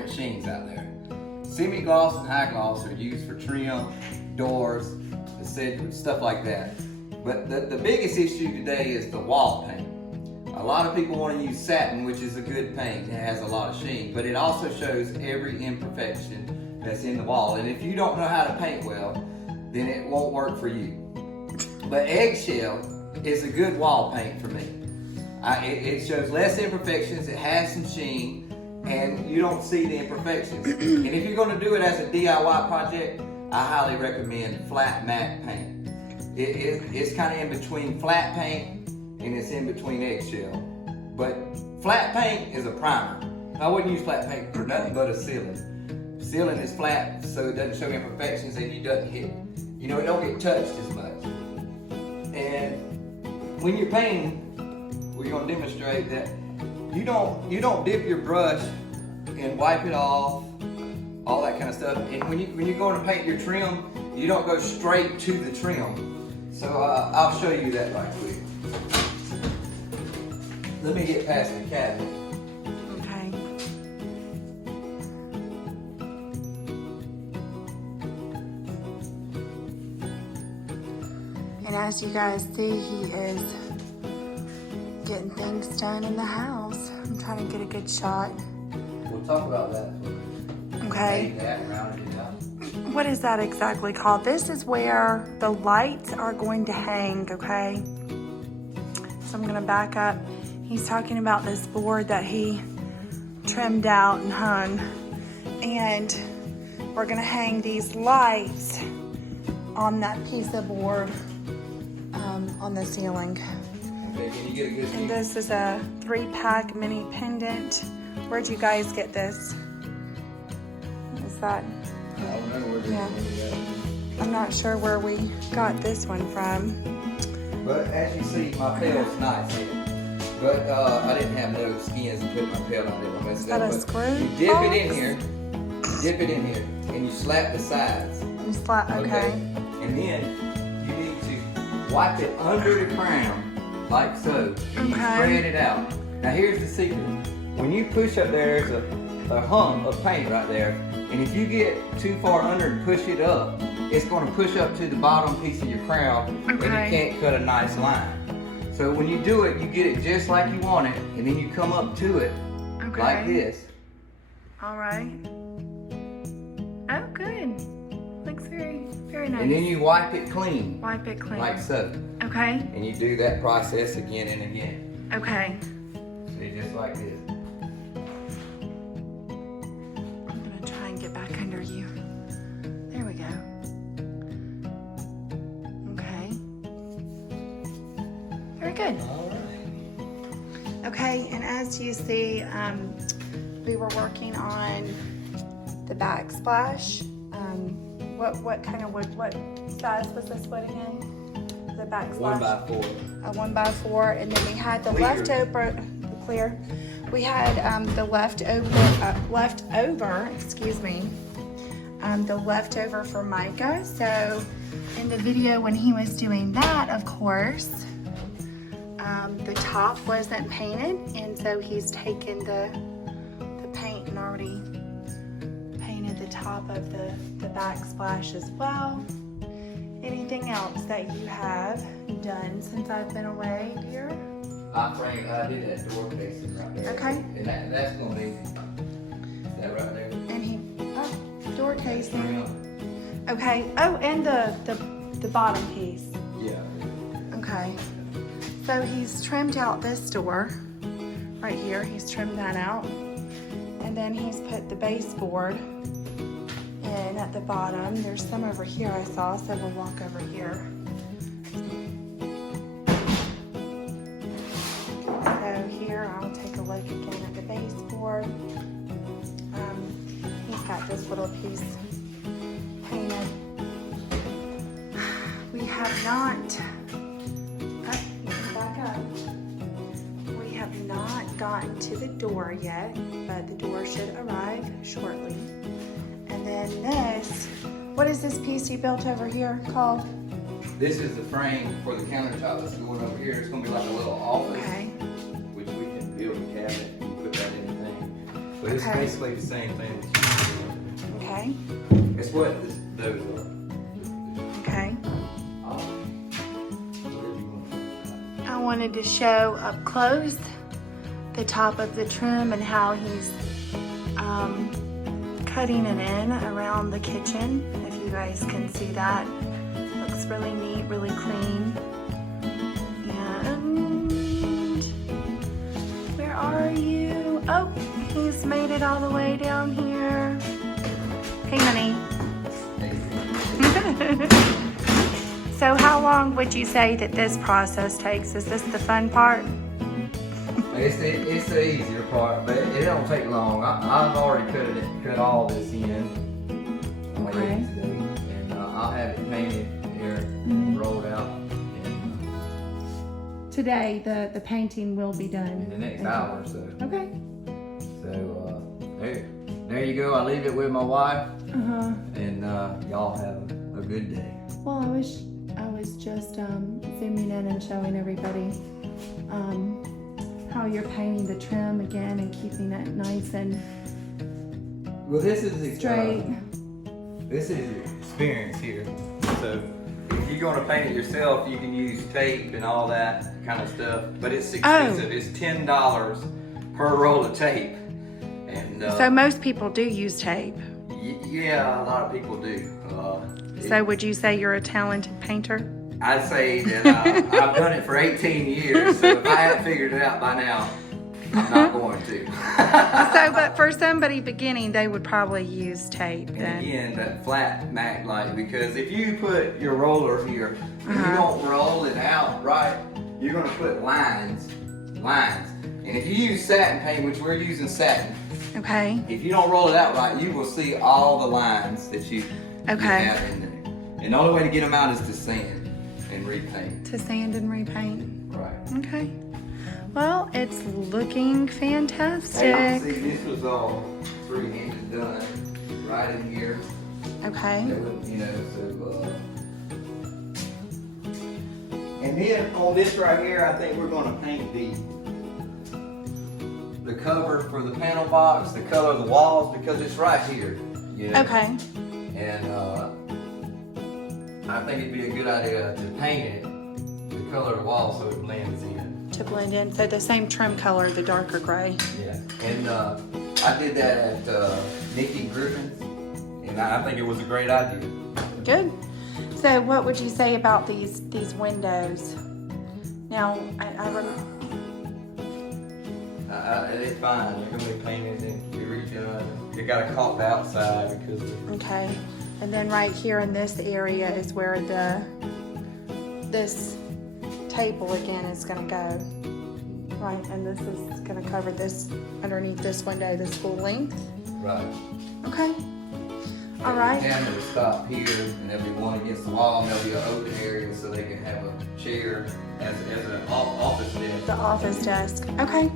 different sheens out there. Semi-gloss and high gloss are used for trim, doors, stuff like that. But the biggest issue today is the wall paint. A lot of people want to use satin, which is a good paint. It has a lot of sheen, but it also shows every imperfection that's in the wall. And if you don't know how to paint well, then it won't work for you. But eggshell is a good wall paint for me. It shows less imperfections, it has some sheen, and you don't see the imperfections. And if you're going to do it as a DIY project, I highly recommend flat matte paint. It's kind of in between flat paint and it's in between eggshell. But flat paint is a primer. I wouldn't use flat paint for nothing but a ceiling. Ceiling is flat so it doesn't show imperfections and it don't get touched as much. And when you're painting, we're going to demonstrate that you don't dip your brush and wipe it off, all that kind of stuff. And when you're going to paint your trim, you don't go straight to the trim. So I'll show you that right quick. Let me get past the cabinet. Okay. And as you guys see, he is getting things done in the house. I'm trying to get a good shot. We'll talk about that. Okay. That and rounded it out. What is that exactly called? This is where the lights are going to hang, okay? So I'm gonna back up. He's talking about this board that he trimmed out and hung. And we're gonna hang these lights on that piece of board on the ceiling. Okay, can you get a good view? And this is a 3-pack mini pendant. Where'd you guys get this? Is that? I don't know where Yeah. this I'm not sure where we got this one from. But as you see, my pail's nice. But I didn't have no skins to put my pail on. I didn't mess Is it that up. a But screw you dip box? it in here. Dip it in here. And you slap the sides. You slap, okay. And then you need to wipe it under the crown, like so. And you Okay. spread it out. Now here's the secret. When you push up there, there's a hum of paint right there. And if you get too far under and push it up, it's going to push up to the bottom piece of your crown, and you Okay. can't cut a nice line. So when you do it, you get it just like you want it, and then you come up to it Okay. like this. All right. Oh, good. Looks very, very nice. And then you wipe it clean, Wipe it clean. like so. Okay. And you do that process again and again. Okay. See, just like this. I'm gonna try and get back under you. There we go. Okay. Very good. All right. Okay, and as you see, we were working on the backsplash. What kind of wood? What size was this wood again? The backsplash. 1x4. A 1x4, and then we had the Clear. leftover. Clear. We had the leftover. Excuse me. The leftover Formica. So in the video when he was doing that, of course, the top wasn't painted, and so he's taken the paint and already painted the top of the backsplash as well. Anything else that you have done since I've been away, dear? I did that door casing right there. Okay. And that's going to be, is that right there? And door casing. Okay. Oh, and the bottom piece. Yeah. Okay. So he's trimmed out this door right here. He's trimmed that out. And then he's put the baseboard in at the bottom. There's some over here I saw, so we'll walk over here. So here I'll take a look again at the baseboard. He's got this little piece painted. We have not, back up. We have not gotten to the door yet, but the door should arrive shortly. And then this, what is this piece you built over here called? This is the frame for the countertop that's going over here. It's going to be like a little office, Okay. which we can build a cabinet and put that in the thing. But it's Okay. basically the same thing. Okay. It's what those are. Okay. Whatever you want to call I wanted to show up close the top of the trim and how he's cutting it in around the kitchen. If you guys can see that, looks really neat, really clean. And where are you? Oh, he's made it all the way down here. Hey, honey. So how long would you say that this process takes? Is this the fun part? It's the easier part, but it don't take long. I've already cut all this in already today, and I'll have it painted here, rolled out, and, Today, the painting will be done. in the next hour or so. Okay. So there you go. I leave it with my wife, Uh-huh. and y'all have a good day. Well, I was just zooming in and showing everybody how you're painting the trim again and keeping it nice and Well, this is straight. This is experience here. So if you're going to paint it yourself, you can use tape and all that kind of stuff. But it's expensive. It's $10 per roll of tape. And So most people do use tape. yeah, a lot of people do. So would you say you're a talented painter? I'd say that I've done it for 18 years. So if I hadn't figured it out by now, I'm not going to. So, but for somebody beginning, they would probably use tape And then. again, that flat mat light, because if you put your roller here and you don't roll it out right, you're going to put lines. And if you use satin paint, which we're using satin, Okay. if you don't roll it out right, you will see all the lines that you Okay. have in there. And the only way to get them out is to sand and repaint. To sand and repaint. Right. Okay. Well, it's looking fantastic. And see, this was all freehand done right in here. Okay. That would, and then on this right here, I think we're going to paint the cover for the panel box, the color of the walls, because it's right here. Okay. And I think it'd be a good idea to paint it the color of the wall so it blends in. To blend in. So the same trim color, the darker gray. Yeah. And I did that at Nikki Griffin's, and I think it was a great idea. Good. So what would you say about these windows? Now, It's fine. They're gonna be painted and be redone. They got a caulk outside because of okay. And then right here in this area is where this table again is gonna go. Right, and this is gonna cover this underneath this window, this full length. right. Okay. All right. The camera will stop here, and there'll be one against the wall, and there'll be an open area so they can have a chair as an office desk. The office desk. Okay.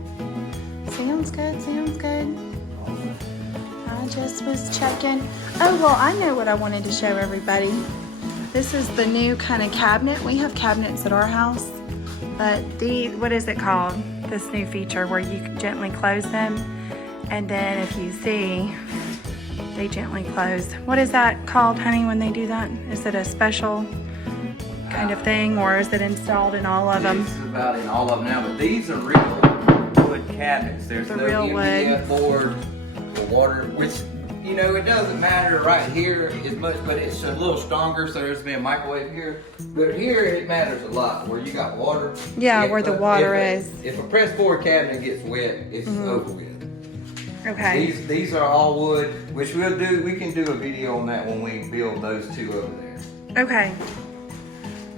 Sounds good, sounds good. I just was checking. Oh, well, I know what I wanted to show everybody. This is the new kind of cabinet. We have cabinets at our house, but what is it called? This new feature where you can gently close them, and then if you see, they gently close. What is that called, honey, when they do that? Is it a special kind of thing, or is it installed in all of them? It's about in all of them now, but these are real wood cabinets. There's The no real MDF board or water, which, it doesn't matter right here as much, but it's a little stronger, so there's been a microwave here. But here it matters a lot, where you got water. Yeah, where the water is. If a press board cabinet gets wet, it's over with. Okay. These are all wood, which we can do a video on that when we build those two over there. Okay.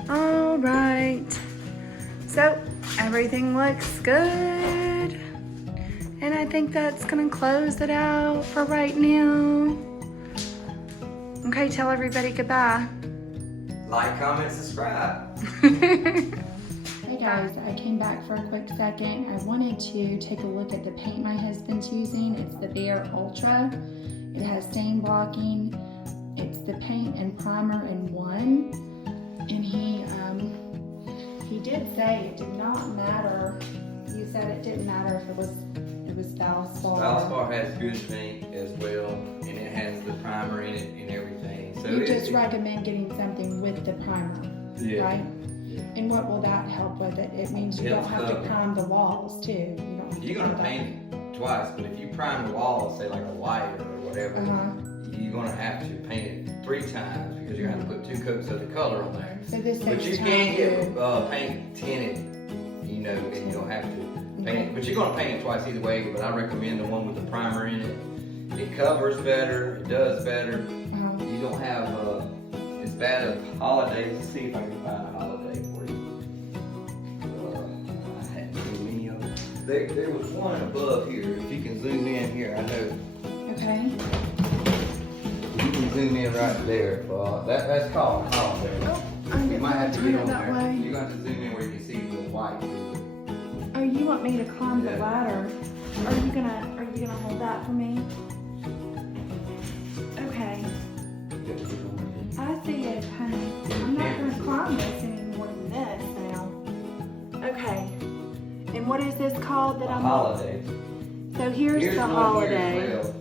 All right. So everything looks good. And I think that's gonna close it out for right now. Okay, tell everybody goodbye. Like, comment, subscribe. Hey guys, I came back for a quick second. I wanted to take a look at the paint my husband's using. It's the Behr Ultra. It has stain blocking. It's the paint and primer in one. And he did say it did not matter. He said it didn't matter if it was in was Valspar. Valspar has good paint as well, and it has the primer in it and everything. So You just recommend getting something with the primer, Yeah. right? And what will that help with it? It means you don't Helps have to cover. prime the walls too. You don't have to You're gonna do that. paint it twice, but if you prime the wall, say like a white or whatever, you're gonna have to paint it 3 times because you're gonna have to put 2 coats of the color on there. So this But saves you time can get too. paint tinted, you know, and you don't have to paint it. But you're gonna paint it twice either way. But I recommend the one with the primer in it. It covers better. It does better. You don't have as bad of holidays. Let's see if I can find a holiday for you. I hadn't seen many of them. There was one above here. If you can zoom in here, I know. Okay. You can zoom in right there. That's called a holiday. Oh, I You didn't might have to turn get it on that there. way. You're going to have to zoom in where you can see the white. Oh, you want me to climb the Yeah. ladder? Are you gonna hold that for me? Okay. I see it, honey. I'm not gonna climb this any more than this now. Okay. And what is this called that I'm Holiday. So here's the one holiday. Here as well.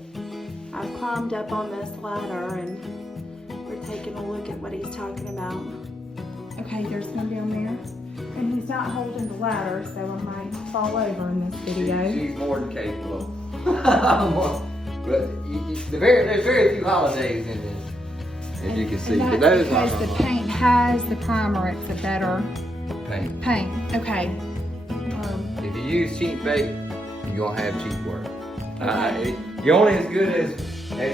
I've climbed up on this ladder and we're taking a look at what he's talking about. Okay, there's one down there. And he's not holding the ladder, so I might fall over in this video. She's more than capable. But there's very few holidays in this, as you can see. And But that's those because are the paint has the primer, it's a better paint. paint. Okay. If you use cheap bait, you're gonna have cheap work. Okay. You're only as good as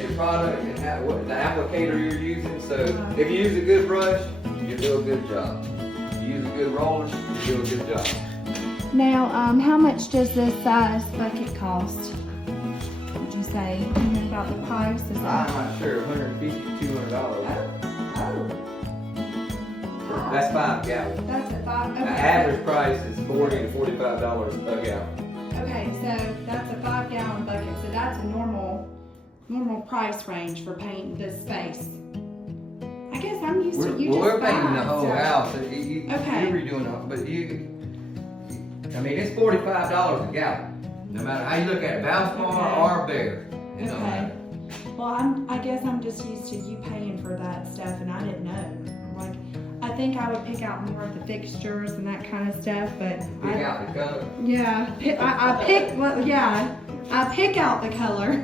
your product and what the applicator you're using. So if you use a good brush, you do a good job. If you use a good roller, you do a good job. Now, how much does this size bucket cost? Would you say? You know about the price? Is I'm that? not sure, $150 to $200. Oh. That's 5 gallons. That's a 5. The Okay. average price is $40 to $45 a gallon. Okay, so that's a 5-gallon bucket. So that's a normal price range for painting this space. I guess I'm used to you just We're painting buying the whole stuff. house. Okay. You're redoing it, but I mean, it's $45 a gallon. No matter how you look at it, Valspar or Bear. It don't Okay. matter. Well, I guess I'm just used to you paying for that stuff, and I didn't know. Like, I think I would pick out more of the fixtures and that kind of stuff, but Pick out the color. yeah, I pick. Well, yeah, I pick out the color,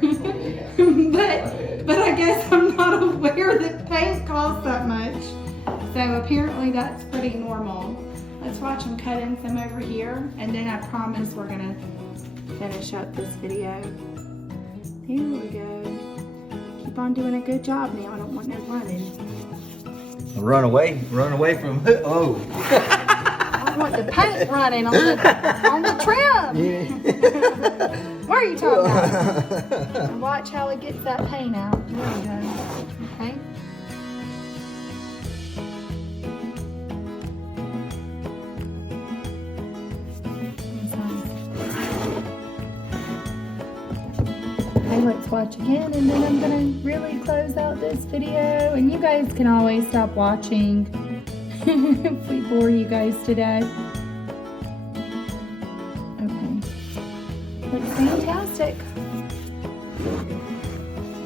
but I guess I'm not aware that paint costs that much. So apparently that's pretty normal. Let's watch him cut in some over here, and then I promise we're gonna finish up this video. Here we go. Keep on doing a good job now. I don't want no running. Run away from oh. I want the paint running on the trim. What are you talking about? And watch how it gets that paint out. There we go. Okay. Okay, let's watch again, and then I'm gonna really close out this video. And you guys can always stop watching if we bore you guys today. Okay. Looks fantastic.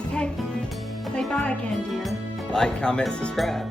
Okay. Say bye again, dear. Like, comment, subscribe.